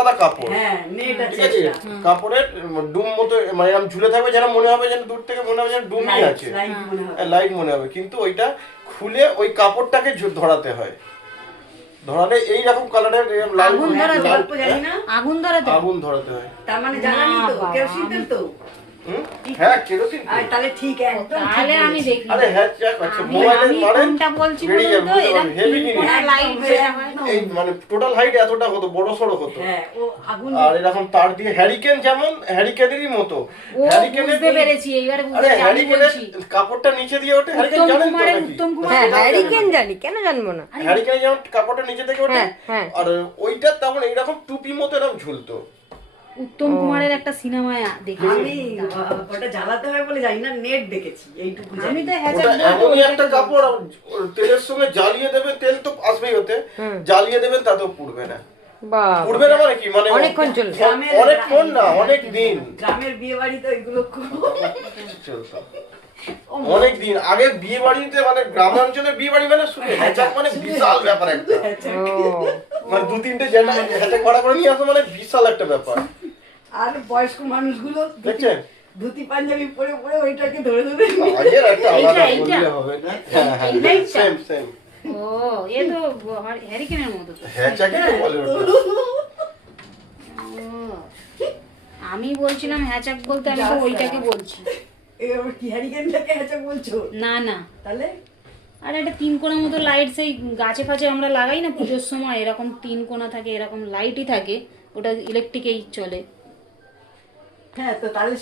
আলাদা কাপড়, হ্যাঁ নেট ঠিক আছে আছে, কাপড়ের ডুম মতো মানে এরকম ঝুলে থাকবে, যেন মনে হবে যেন দূর থেকে মনে হবে যেন ডুমই আছে, লাইট মনে হবে, কিন্তু ওইটা খুলে ওই কাপড়টাকে ধরাতে হয়। ধরালে এইরকম কালারের লাল আগুন ধরাতে আগুন ধরাতে হয়। তার মানে জানি তো কেরোসিন তেল তো। হ্যাঁ কেরোসিন। তাহলে ঠিক একদম। তাহলে আমি দেখি। আরে হ্যাঁ আচ্ছা মোবাইলে মারেন কোনটা বলছি বেরিয়ে বলুন তো, যাবে, এরকম হেভি তিন জিনিস। কোণা লাইট যেটা হয়। এই মানে টোটাল হাইট এতটা হতো, বড় সড়ো হতো। হ্যাঁ ও আগুন। আর এরকম তার দিয়ে হ্যারিকেন, যেমন হ্যারিকেনেরই মতো। ও বুঝতে পেরেছি, এইবারে আরে বুঝতে হ্যারিকেনের বলছি। কাপড়টা নিচে দিয়ে ওঠে, হ্যারিকেন উত্তম জানেন তো কুমারের, নাকি? উত্তম কুমার। হ্যাঁ হ্যারিকেন জানি, কেন জানবো না। হ্যারিকেনের যেমন কাপড়টা নিচে থেকে ওঠে, হ্যাঁ, হ্যাঁ। আর ওইটা তখন এইরকম টুপি মতো এরকম ঝুলতো। উত্তম কুমারের একটা সিনেমায় দেখেছি। আমি ওটা জ্বালাতে হয় বলে জানি না, নেট দেখেছি এইটুকু জানি। আমি তো ওটা এমনই একটা কাপড়, তেলের সঙ্গে জ্বালিয়ে দেবেন, তেল তো আসবেই হতে, জ্বালিয়ে দেবেন তাতেও পুড়বে না। বাহ, পুড়বে না মানে কি, মানে অনেকক্ষণ চলবে। অনেকক্ষণ না, অনেক দিন গ্রামের বিয়ে বাড়িতে ওইগুলো খুব চলতো। অনেক দিন আগে বিয়ে বাড়িতে, মানে গ্রামাঞ্চলে বিয়ে বাড়ি মানে শুনে হ্যাচাক মানে বিশাল ব্যাপার একটা, মানে দু তিনটে জেলা হ্যাচাক ভাড়া করে নিয়ে আসো মানে বিশাল একটা ব্যাপার। আর বয়স্ক মানুষগুলো দেখছেন ধুতি পাঞ্জাবি পরে পরে ওইটাকে ধরে ধরে আগের একটা আলাদা এইটা? বললে হবে না। হ্যাঁ হ্যাঁ এইটা? সেম সেম ও এ তো হ্যারিকেনের মতো তো। হ্যাচাকই তো বলে ওটা। ও, আমি বলছিলাম হ্যাচাক বলতে, আমি তো ওইটাকে বলছি। এবার কি হ্যারিকেনটাকে হেঁচে বলছো? না না, তাহলে আর একটা তিন কোণা মতো লাইট, সেই গাছে ফাছে আমরা লাগাই না পুজোর সময়, এরকম তিন কোণা থাকে, এরকম লাইটই থাকে, ওটা ইলেকট্রিকেই চলে। হ্যাঁ তো তাহলে